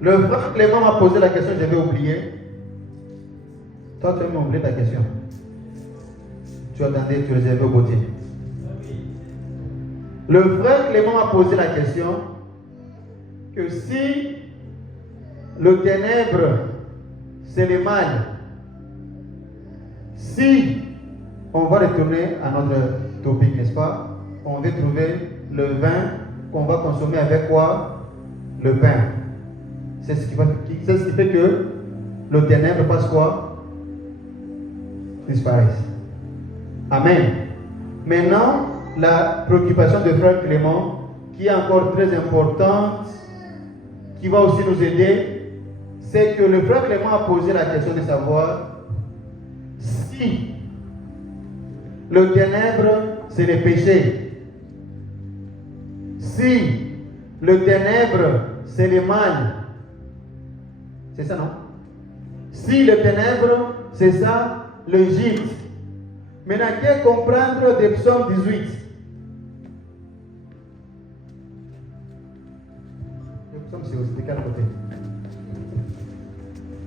Le frère Clément m'a posé la question, j'avais oublié. Toi, tu as même oublié ta question. Tu attendais, tu réservais au beauté. Le frère Clément m'a posé la question que si le ténèbre, c'est le mal, si on va retourner à notre topic, n'est-ce pas? On veut trouver le vin qu'on va consommer avec quoi? Le pain. C'est ce qui fait que le ténèbre passe quoi? Disparaisse. Amen. Maintenant, la préoccupation de frère Clément, qui est encore très importante, qui va aussi nous aider, c'est que le frère Clément a posé la question de savoir si le ténèbre, c'est le péché. Si le ténèbre, c'est le mal. C'est ça, non? Si le ténèbre, c'est ça, l'Égypte. Maintenant, qu'est comprendre des psaumes 18? Le psaume, c'est aussi de quel côté?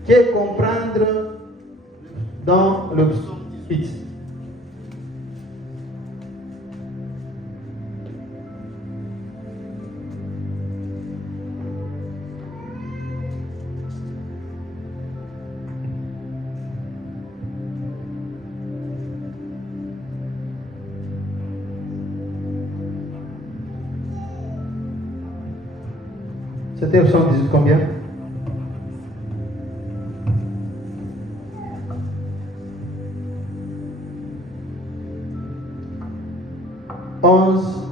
Qu'est comprendre dans le psaume 18? C'était au 118 combien?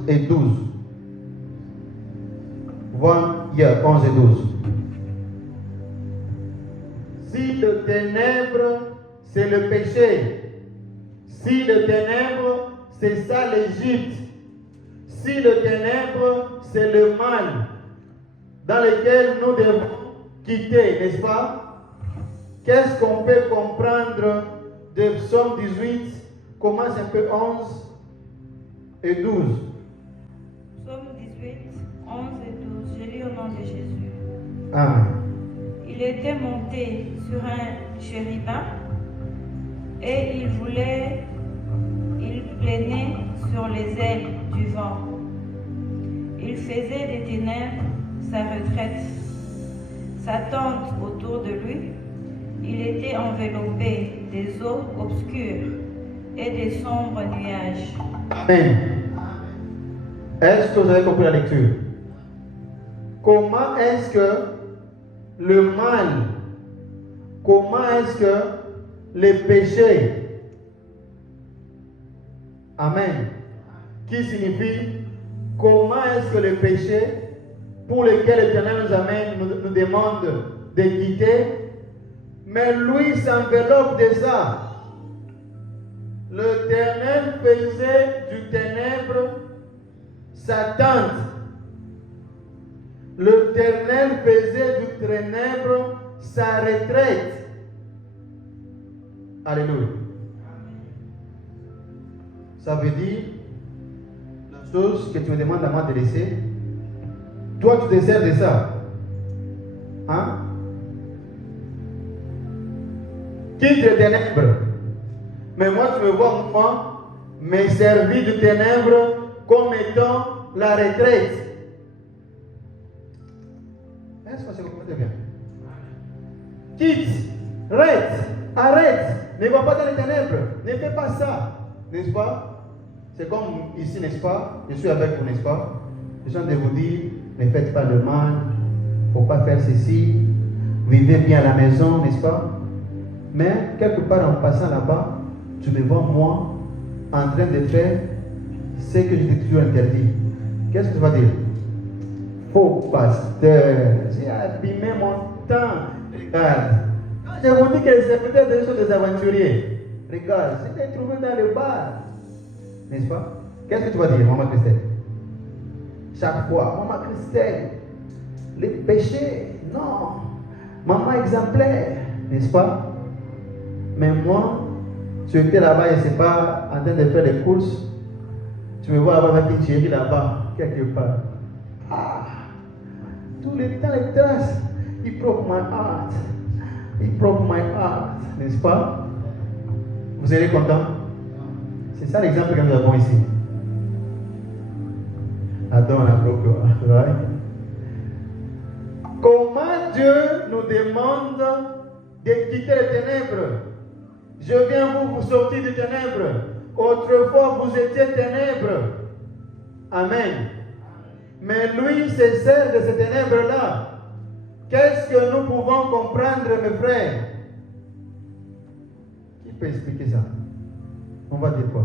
Et 12. Voilà, il y a 11 et 12. Si le ténèbre, c'est le péché. Si le ténèbre, c'est ça l'Égypte. Si le ténèbre, c'est le mal dans lequel nous devons quitter, n'est-ce pas? Qu'est-ce qu'on peut comprendre de Psaume 18? Commence un peu 11 et 12. Psaume 18, 11 et 12. Je lis au nom de Jésus. Amen. Il était monté sur un chérubin et il planait sur les ailes du vent. Il faisait des ténèbres sa retraite, sa tente autour de lui. Il était enveloppé des eaux obscures et des sombres nuages. Amen. Est-ce que vous avez compris la lecture? Comment est-ce que le mal, comment est-ce que les péchés, amen, qui signifie comment est-ce que le péché pour lequel l'Éternel nous amène, nous demande de quitter, mais lui s'enveloppe de ça. L'Éternel faisait du ténèbre sa tente. L'Éternel faisait du ténèbre sa retraite. Alléluia. Ça veut dire la chose que tu me demandes à moi de laisser. Toi, tu te sers de ça. Hein? Quitte le ténèbre. Mais moi, tu me vois, moi, me servir du ténèbre comme étant la retraite. Est-ce que c'est compris bien? Quitte, arrête, ne va pas dans les ténèbres, ne fais pas ça, n'est-ce pas? C'est comme ici, n'est-ce pas? Je suis avec vous, n'est-ce pas? Je suis en train de vous dire, ne faites pas le mal, il ne faut pas faire ceci, vivez bien à la maison, n'est-ce pas? Mais quelque part en passant là-bas, tu me vois moi en train de faire ce que je t'ai toujours interdit. Qu'est-ce que tu vas dire? Faux pasteur, j'ai abîmé mon temps. Regarde, je vous dis que c'est peut-être des choses des aventuriers. Regarde, je t'ai trouvé dans le bar. N'est-ce pas? Qu'est-ce que tu vas dire, maman Christelle? Chaque fois, maman Christelle, les péchés, non. Maman exemplaire, n'est-ce pas? Mais moi, tu étais là-bas et c'est pas en train de faire des courses. Tu me vois avec une chérie là-bas, quelque part. Ah, tout le temps les traces. He broke my heart. He broke my heart. N'est-ce pas? Vous serez content? C'est ça l'exemple que nous avons ici. Adam a broke your heart, right? Comment Dieu nous demande de quitter les ténèbres? Je viens vous sortir des ténèbres. Autrefois, vous étiez ténèbres. Amen. Mais lui se sert de ces ténèbres-là. Qu'est-ce que nous pouvons comprendre, mes frères? Qui peut expliquer ça? On va dire quoi?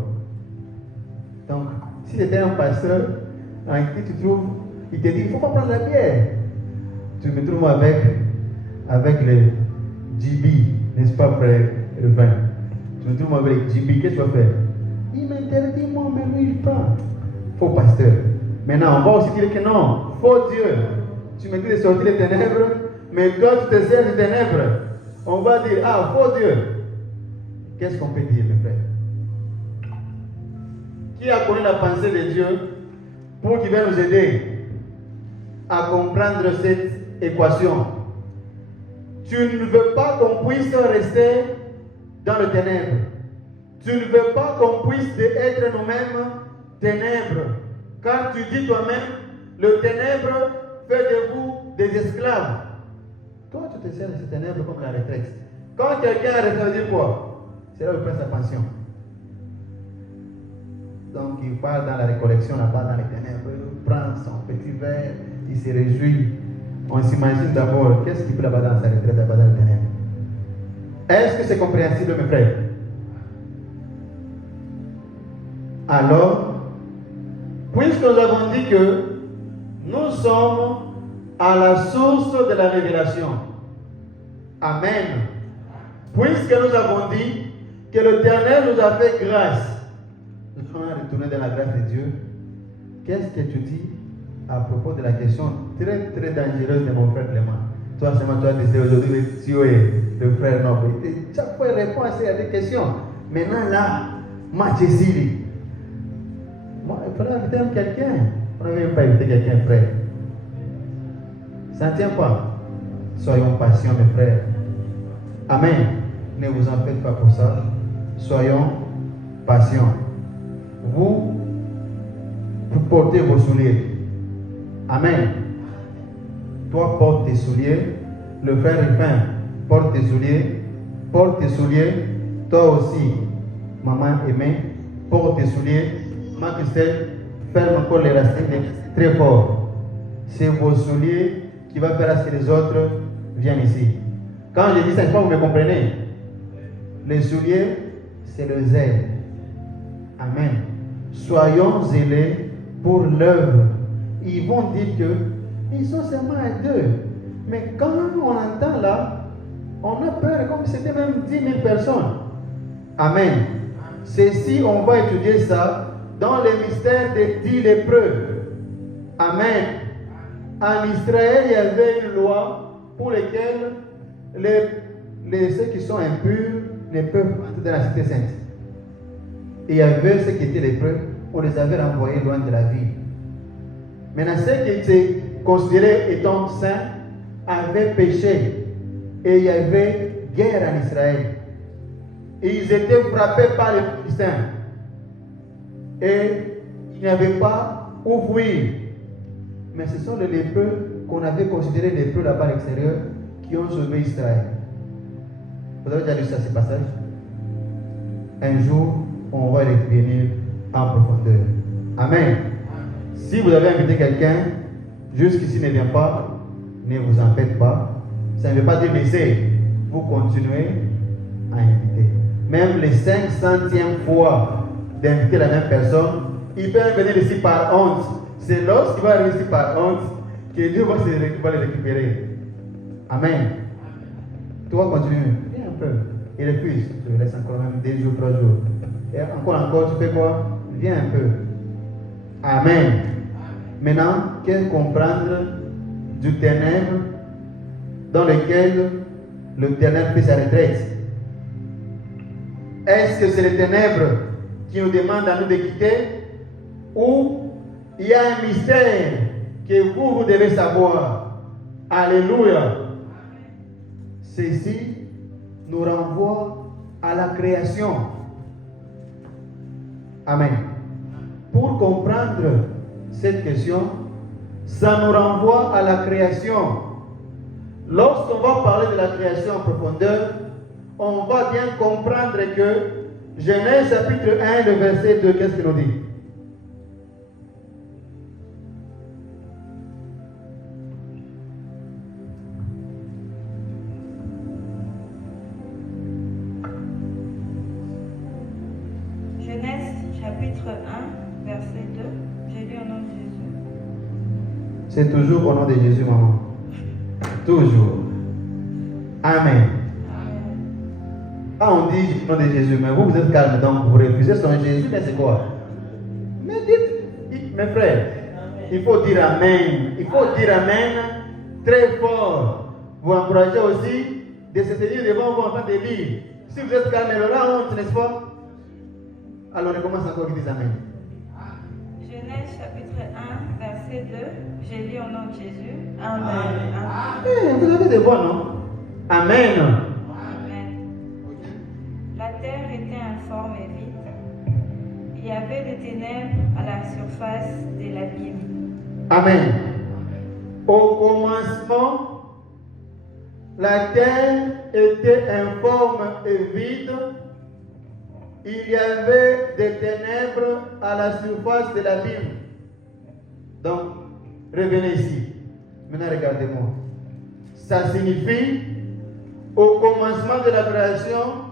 Donc, si c'était un pasteur, en qui tu trouves, il te dit, il ne faut pas prendre la bière. Tu me trouves avec le GB, n'est-ce pas, frère, le vin. Tu me trouves avec le GB, qu'est-ce que tu vas faire? Il m'interdit, moi, mais lui, il prend. Faux pasteur. Maintenant, on va aussi dire que non, faux Dieu. Tu me dis de sortir les ténèbres, mais toi, tu te sers des ténèbres. On va dire, ah, faux Dieu. Qu'est-ce qu'on peut dire, mes frères? Qui a connu la pensée de Dieu pour qu'il vienne nous aider à comprendre cette équation? Tu ne veux pas qu'on puisse rester dans le ténèbre. Tu ne veux pas qu'on puisse être nous-mêmes ténèbres. Car tu dis toi-même, le ténèbre fait de vous des esclaves. Toi, tu te sers de ces ténèbres comme la retraite. Quand quelqu'un arrête, ça veut dire quoi? C'est là où il prend sa pension. Donc, il part dans la récollection là-bas, dans les ténèbres, il prend son petit verre, il se réjouit. On s'imagine d'abord, qu'est-ce qu'il fait là-bas dans sa retraite, là-bas dans les ténèbres? Est-ce que c'est compréhensible, mes frères? Alors, puisque nous avons dit que nous sommes à la source de la révélation. Amen. Puisque nous avons dit que l'Éternel nous a fait grâce, nous allons retourner dans la grâce de Dieu. Qu'est-ce que tu dis à propos de la question très très dangereuse de mon frère Clément? Toi seulement tu as décidé aujourd'hui de tuer le frère noble. Chaque fois il répond à ces questions. Maintenant là, Mathieu, moi, il faudrait inviter quelqu'un. On ne veut pas inviter quelqu'un, frère. Ça ne tient pas. Soyons patients, mes frères. Amen. Ne vous en faites pas pour ça. Soyons patients. Vous portez vos souliers. Amen. Toi, porte tes souliers. Le frère Rufin, porte tes souliers. Porte tes souliers. Toi aussi, maman aimée, porte tes souliers. Ma Christelle, ferme encore les racines très fort. C'est vos souliers qui va faire à ce que les autres viennent ici. Quand je dis ça, je crois que vous me comprenez. Les souliers, c'est le zèle. Amen. Soyons zélés pour l'œuvre. Ils vont dire qu'ils sont seulement à deux. Mais quand on entend là, on a peur comme si c'était même 10 000 personnes. Amen. Ceci, on va étudier ça dans les mystères des 10 lépreux. Amen. En Israël, il y avait une loi pour laquelle ceux qui sont impurs ne peuvent pas entrer dans la cité sainte. Et il y avait ceux qui étaient lépreux, on les avait renvoyés loin de la ville. Maintenant, ceux qui étaient considérés étant saints avaient péché. Et il y avait guerre en Israël. Et ils étaient frappés par les Philistins. Et il n'y avait pas où fuir. Mais ce sont les lépreux qu'on avait considérés lépreux là-bas à l'extérieur qui ont sauvé Israël. Vous avez déjà lu ça, ce passage? Un jour, on va les revenir en profondeur. Amen. Si vous avez invité quelqu'un, jusqu'ici ne vient pas, ne vous en faites pas. Ça ne veut pas dire laisser. Vous continuez à inviter. Même les 500e fois d'inviter la même personne, il peut venir ici par honte. C'est lorsqu'il va arriver ici par honte que Dieu va les récupérer. Amen. Toi, continue. Viens un peu. Il refuse. Je vous laisse encore même 2 jours, 3 jours. Et encore, tu fais quoi? Viens un peu. Amen. Maintenant, qu'est-ce comprendre du ténèbre dans lequel le ténèbre fait sa retraite? Est-ce que c'est les ténèbres qui nous demandent à nous de quitter? Ou il y a un mystère que vous devez savoir? Alléluia. ceci nous renvoie à la création. Amen. Pour comprendre cette question, ça nous renvoie à la création. Lorsqu'on va parler de la création en profondeur, on va bien comprendre que Genèse chapitre 1, le verset 2, qu'est-ce qu'il nous dit? Genèse chapitre 1, verset 2. J'ai lu au nom de Jésus. C'est toujours au nom de Jésus, maman. Toujours. Amen. Ah, on dit au nom de Jésus, mais vous êtes calme, donc vous refusez son Jésus, mais c'est quoi? Mais dites, mes frères, il faut dire Amen. Il faut dire Amen très fort. Vous encouragez aussi de se tenir devant vous en train de lire. Si vous êtes calme, il y aura honte, n'est-ce pas? Alors on commence encore, ils disent Amen. Genèse chapitre 1, verset 2. J'ai lu au nom de Jésus. Amen. Amen. Vous avez des voix, non? Amen. Amen. La terre était informe et vide. Il y avait des ténèbres à la surface de l'abîme. Amen. Au commencement, la terre était informe et vide. Il y avait des ténèbres à la surface de l'abîme. Donc, revenez ici. Maintenant, regardez-moi. Ça signifie, au commencement de la création,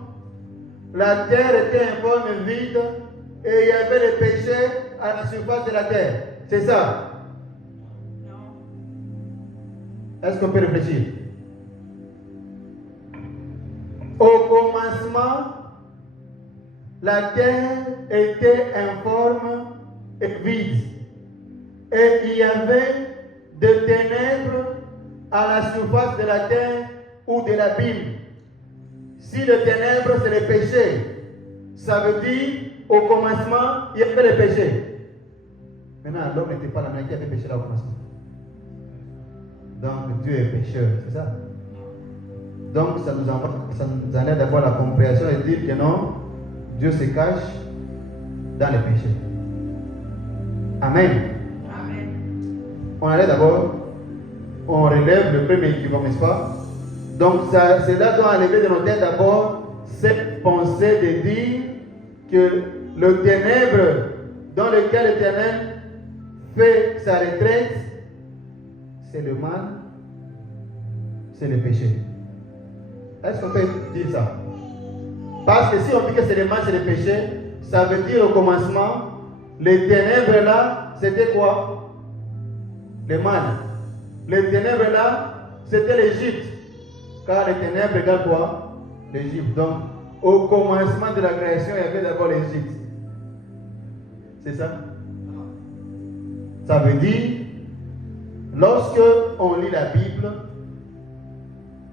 la terre était informe et vide et il y avait les péchés à la surface de la terre. C'est ça? Non. Est-ce qu'on peut réfléchir? Au commencement, la terre était informe et vide. Et il y avait des ténèbres à la surface de la terre ou de l'abîme. Si les ténèbres, c'est les péchés, ça veut dire, au commencement, il y avait les péchés. Maintenant, l'homme n'était pas là, mais qui avait péché là au commencement? Donc, Dieu est pécheur, c'est ça? Donc, ça nous enlève d'abord la compréhension et dire que non, Dieu se cache dans les péchés. Amen. Amen. On allait d'abord, on relève le premier équivoque, n'est-ce pas? Donc, cela doit enlever de nos têtes d'abord cette pensée de dire que le ténèbre dans lequel l'Éternel fait sa retraite, c'est le mal, c'est le péché. Est-ce qu'on peut dire ça? Parce que si on dit que c'est le mal, c'est le péché, ça veut dire au commencement, les ténèbres là, c'était quoi? Le mal. Les ténèbres là, c'était l'Égypte. Car les ténèbres égale quoi? L'Égypte. Donc, au commencement de la création, il y avait d'abord l'Égypte. C'est ça? Ça veut dire, lorsque on lit la Bible,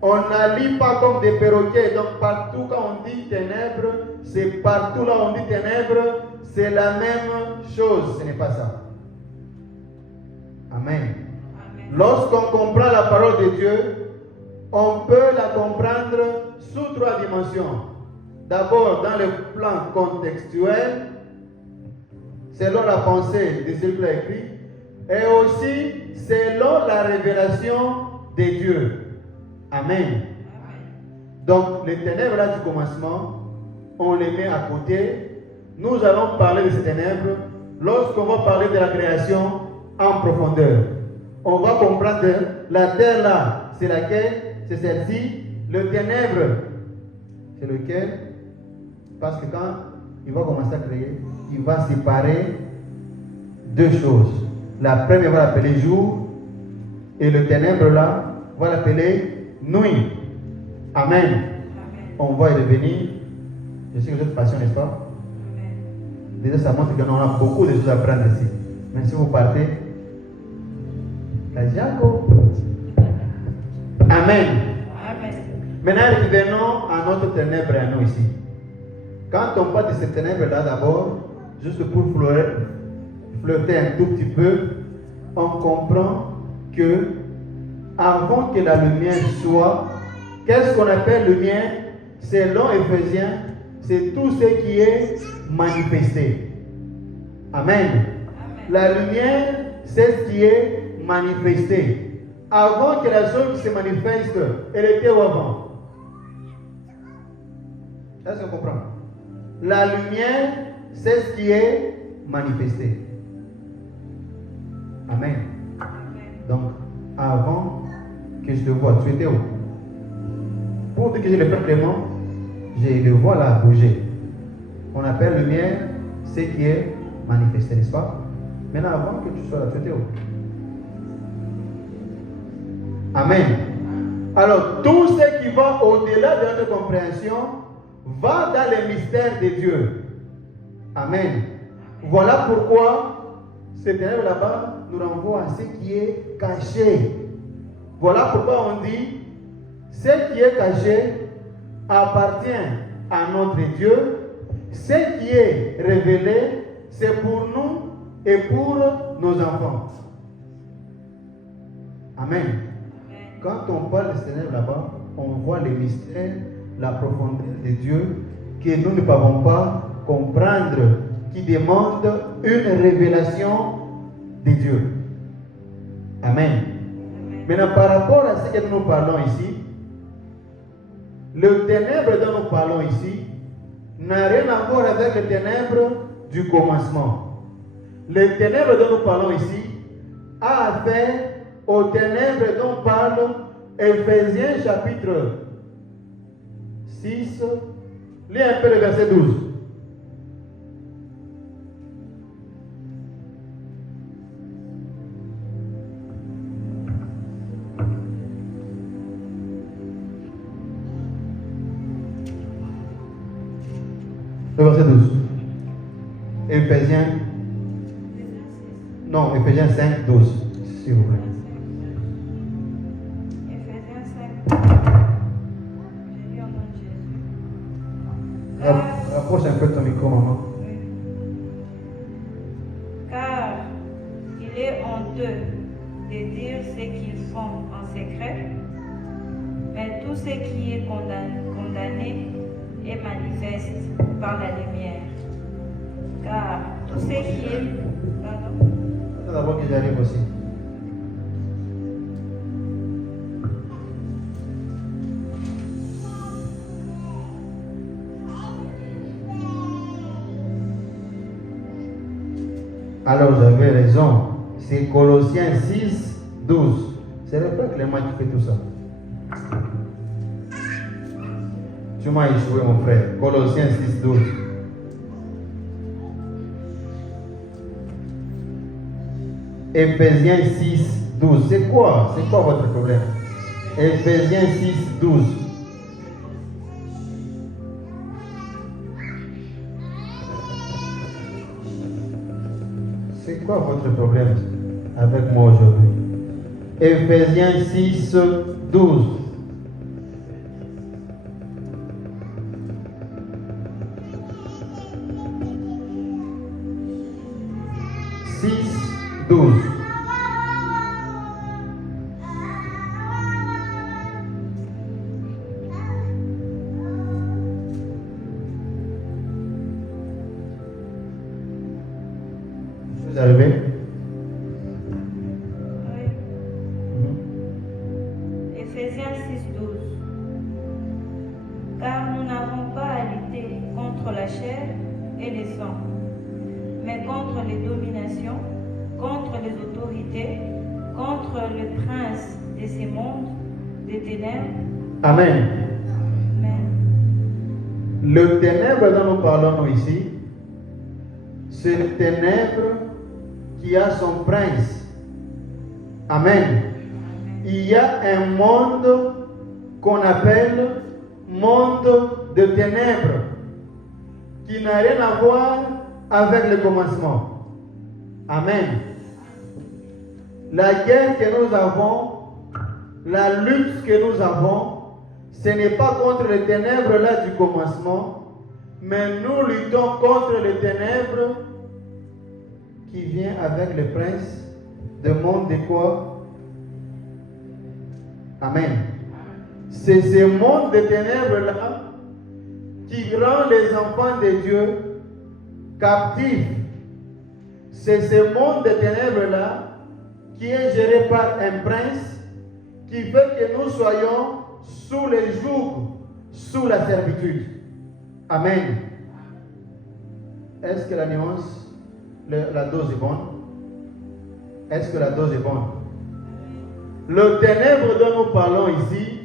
on ne la lit pas comme des perroquets. Donc partout quand on dit ténèbres, c'est partout là où on dit ténèbres, c'est la même chose. Ce n'est pas ça. Amen. Amen. Lorsqu'on comprend la parole de Dieu, on peut la comprendre sous trois dimensions. D'abord dans le plan contextuel, selon la pensée de celui qui l'a écrit, et aussi selon la révélation de Dieu. Amen. Donc, les ténèbres là du commencement, on les met à côté. Nous allons parler de ces ténèbres lorsqu'on va parler de la création en profondeur. On va comprendre que la terre là, c'est laquelle? C'est celle-ci. Le ténèbre, c'est lequel? Parce que quand il va commencer à créer, il va séparer deux choses. La première va l'appeler jour et le ténèbre là va l'appeler nuit. Amen. Amen. On va y revenir. Je sais que vous êtes patient, n'est-ce pas? Amen. Déjà, ça montre qu'on a beaucoup de choses à apprendre ici. Même si vous partez, la Jaco. Amen. Amen. Maintenant, revenons à notre ténèbre à nous ici. Quand on parle de ces ténèbres-là, d'abord, juste pour flirter un tout petit peu, on comprend que avant que la lumière soit, Qu'est-ce qu'on appelle lumière? Selon Éphésiens, c'est tout ce qui est manifesté. Amen. La lumière, c'est ce qui est manifesté. Avant que la chose se manifeste, elle était où avant? Est-ce qu'on comprend? La lumière, c'est ce qui est manifesté. Amen. Donc, avant que je te voie, tu étais où? Pour dire que je le fais vraiment, je le vois là bouger. On appelle lumière ce qui est manifesté, n'est-ce pas? Maintenant, avant que tu sois là, tu étais où? Amen. Alors, tout ce qui va au-delà de notre compréhension va dans les mystères de Dieu. Amen. Voilà pourquoi ces ténèbres là-bas nous renvoient à ce qui est caché. Voilà pourquoi on dit ce qui est caché appartient à notre Dieu. Ce qui est révélé, c'est pour nous et pour nos enfants. Amen. Quand on parle des ténèbres là-bas, on voit les mystères, la profondeur de Dieu que nous ne pouvons pas comprendre, qui demande une révélation de Dieu. Amen. Maintenant, par rapport à ce que nous parlons ici, le ténèbre dont nous parlons ici n'a rien à voir avec les ténèbres du commencement. Les ténèbres dont nous parlons ici a affaire aux ténèbres dont parle Éphésiens chapitre 6. Lis un peu le verset 12. Le verset 12. Éphésiens. Non, Éphésiens 5, 12. S'il vous plaît. Éphésiens 5. J'ai lu au nom de Jésus. Rapproche un peu ton micro, maman. Oui. Car il est honteux de dire ce qu'ils font en secret, mais tout ce qui est condamné est manifeste par la lumière. Car tout ce qui est... Pardon? Attends d'abord que j'arrive aussi. Alors j'avais raison. C'est Colossiens 6, 12. C'est le frère Clément qui fait tout ça. Tu m'as échoué, mon frère. Colossiens 6, 12. Éphésiens 6, 12. C'est quoi votre problème? Éphésiens 6, 12. C'est quoi votre problème avec moi aujourd'hui? Éphésiens 6, 12. Vous arrivez? Oui. Éphésiens 6, 12. Car nous n'avons pas à lutter contre la chair et les sangs, mais contre les dominations, contre les autorités, contre le prince de ces mondes des ténèbres. Amen. Amen. Le ténèbre dont nous parlons nous ici, c'est le ténèbre qui a son prince. Amen. Il y a un monde qu'on appelle monde de ténèbres qui n'a rien à voir avec le commencement. Amen. La guerre que nous avons, la lutte que nous avons, ce n'est pas contre les ténèbres là du commencement, mais nous luttons contre les ténèbres qui vient avec le prince du monde de quoi? Amen. C'est ce monde de ténèbres-là qui rend les enfants de Dieu captifs. C'est ce monde de ténèbres-là qui est géré par un prince qui fait que nous soyons sous les joug, sous la servitude. Amen. Est-ce que la nuance, la dose est bonne? Est-ce que la dose est bonne? Le ténèbre dont nous parlons ici,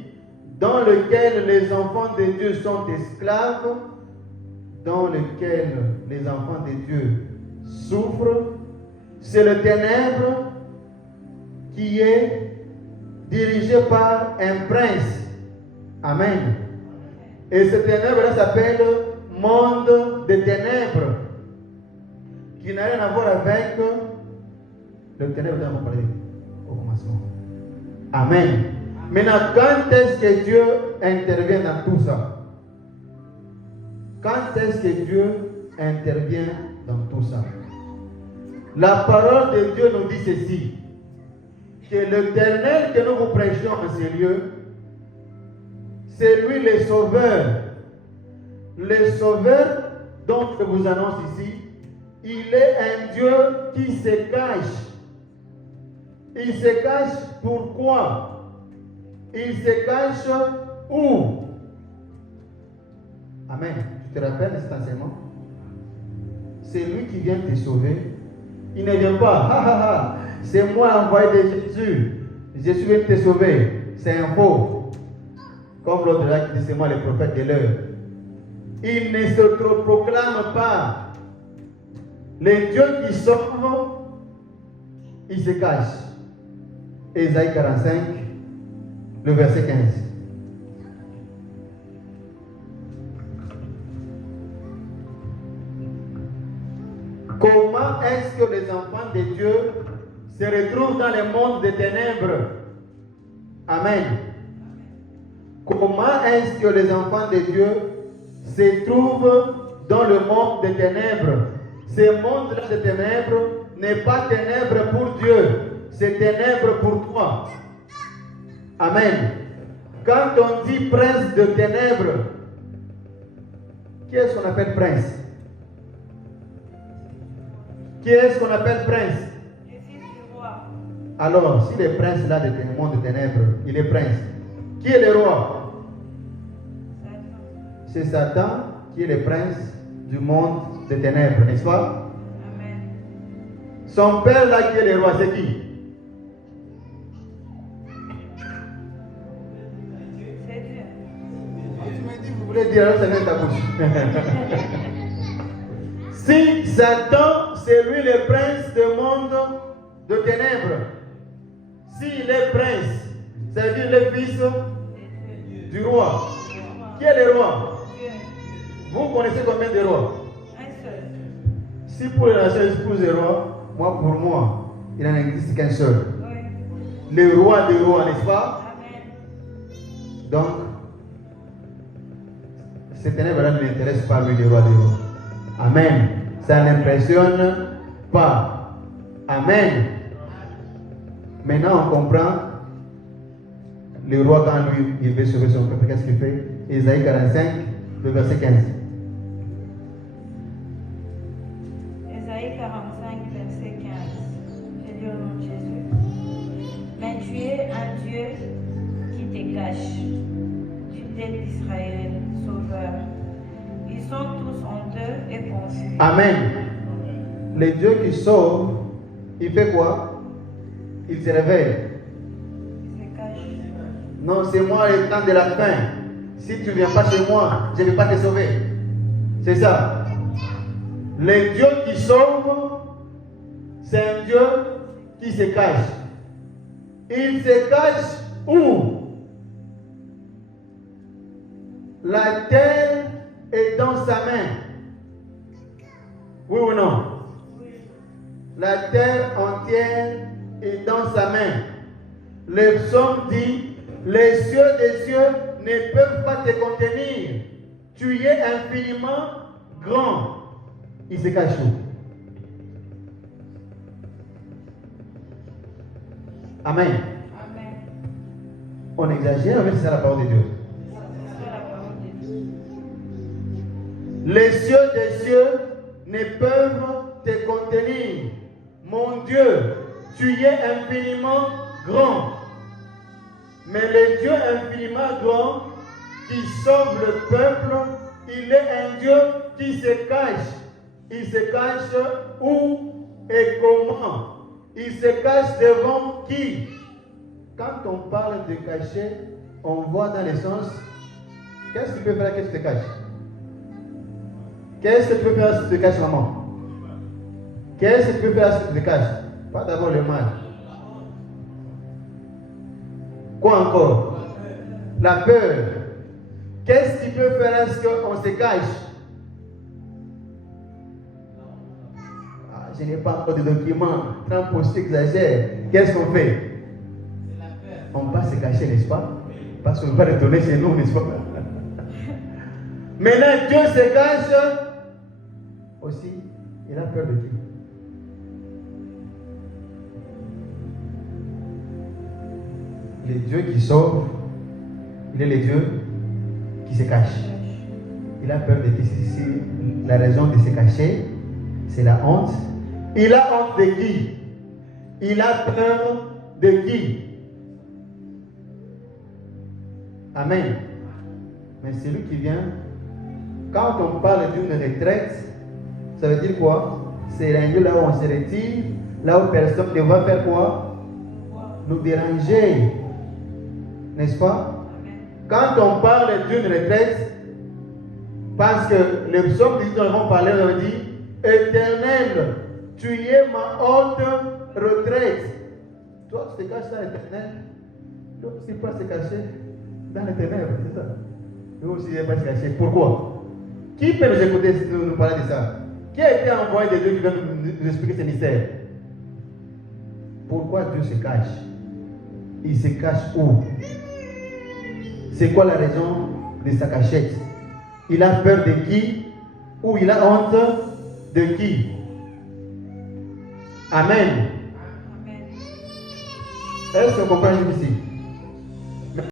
dans lequel les enfants de Dieu sont esclaves, dans lequel les enfants de Dieu souffrent, c'est le ténèbre qui est dirigé par un prince. Amen. Et ce ténèbre-là s'appelle monde des ténèbres, qui n'a rien à voir avec le ténèbre dont on parlait au commencement. Amen. Maintenant, quand est-ce que Dieu intervient dans tout ça? Quand est-ce que Dieu intervient dans tout ça? La parole de Dieu nous dit ceci, que l'Éternel que nous vous prêchons en ces lieux, c'est lui le Sauveur. Le Sauveur dont je vous annonce ici, il est un Dieu qui se cache. Il se cache pourquoi? Il se cache où? Amen. Tu te rappelles de cet enseignement? C'est lui qui vient te sauver. Il ne vient pas. C'est moi envoyé de Jésus. Je suis venu te sauver. C'est un faux. Comme l'autre là qui dit c'est moi le prophète de l'heure. Il ne se proclame pas. Le Dieu qui sauve, il se cache. Ésaïe 45, le verset 15. Comment est-ce que les enfants de Dieu se retrouvent dans le monde des ténèbres? Amen. Comment est-ce que les enfants de Dieu se trouvent dans le monde des ténèbres? Ce monde-là de ténèbres n'est pas ténèbres pour Dieu, c'est ténèbres pour toi. Amen. Quand on dit prince de ténèbres, qui est-ce qu'on appelle prince? Qui est-ce qu'on appelle prince? Le fils du roi. Alors, si le prince là du monde de ténèbres, il est prince, qui est le roi? Satan. C'est Satan qui est le prince du monde des ténèbres, n'est-ce pas? Amen. Son père là qui est le roi, c'est qui? C'est Dieu. Tu me dis, vous voulez dire, alors ça vient de ta bouche. Si Satan, c'est lui le prince du monde de ténèbres, s'il est prince, ça veut dire le fils du roi. Qui est le roi? Dieu. Vous connaissez combien de rois? Un seul. Si pour la seule épouse de roi, pour moi, il n'en existe qu'un seul. Oui. Le roi des rois, n'est-ce pas? Amen. Donc, ces ténèbres-là ne l'intéressent pas, lui, le roi des rois. Amen. Ça n'impressionne pas. Amen. Maintenant, on comprend le roi quand lui, il veut sauver son peuple. Qu'est-ce qu'il fait? Ésaïe 45, le verset 15. Ésaïe 45, verset 15. Je dis au nom de Jésus. Mais tu es un Dieu qui te cache. Tu t'es d'Israël, sauveur. Ils sont tous honteux et confus. Amen. Le Dieu qui sauve, il fait quoi? Il se réveille. Ils se cachent. Non, c'est moi le temps de la fin. Si tu ne viens pas chez moi, je ne vais pas te sauver. C'est ça. Le Dieu qui sauve, c'est un Dieu qui se cache. Il se cache où? La terre est dans sa main. Oui ou non? La terre entière est dans sa main. Le psaume dit, les cieux des cieux ne peuvent pas te contenir. Tu y es infiniment grand. Il se cache où? Amen. Amen. On exagère, mais c'est ça la parole de Dieu. C'est ça la parole de Dieu. Les cieux des cieux ne peuvent te contenir. Mon Dieu, tu es infiniment grand. Mais le Dieu infiniment grand qui sauve le peuple, il est un Dieu qui se cache. Il se cache où et comment? Il se cache devant qui? Quand on parle de cacher, on voit dans le sens, qu'est-ce que tu peux faire que tu te caches? Qu'est-ce que tu peux faire si tu te caches, maman? Qu'est-ce que tu peux faire si tu te caches? Pas d'abord le mal. Quoi encore? La peur. Qu'est-ce que tu peux faire lorsqu'on se cache? Je n'ai pas encore de documents. Tant possible exagère. Qu'est-ce qu'on fait? On va se cacher, n'est-ce pas? Parce qu'on va retourner chez nous, n'est-ce pas? Maintenant, Dieu se cache aussi. Il a peur de qui? Le Dieu qui sauve, il est le Dieu qui se cache. Il a peur de qui? La raison de se cacher, c'est la honte. Il a honte de qui? Il a peur de qui? Amen. Mais c'est lui qui vient. Quand on parle d'une retraite, ça veut dire quoi? C'est un lieu là où on se retire, là où personne ne va faire quoi? Nous déranger. N'est-ce pas? Quand on parle d'une retraite, parce que le psaume dont nous avons parlé, on dit Éternel, tu es ma haute retraite. Toi, tu te caches dans l'éternel. Donc, tu ne peux pas se cacher dans l'éternel, c'est ça. Nous aussi, je ne vais pas se cacher. Pourquoi? Qui peut nous écouter si nous parler de ça? Qui a été envoyé de Dieu qui va nous expliquer ce mystère? Pourquoi Dieu se cache? Il se cache où? C'est quoi la raison de sa cachette? Il a peur de qui? Ou il a honte de qui? Amen. Amen. Est-ce qu'on comprend ici?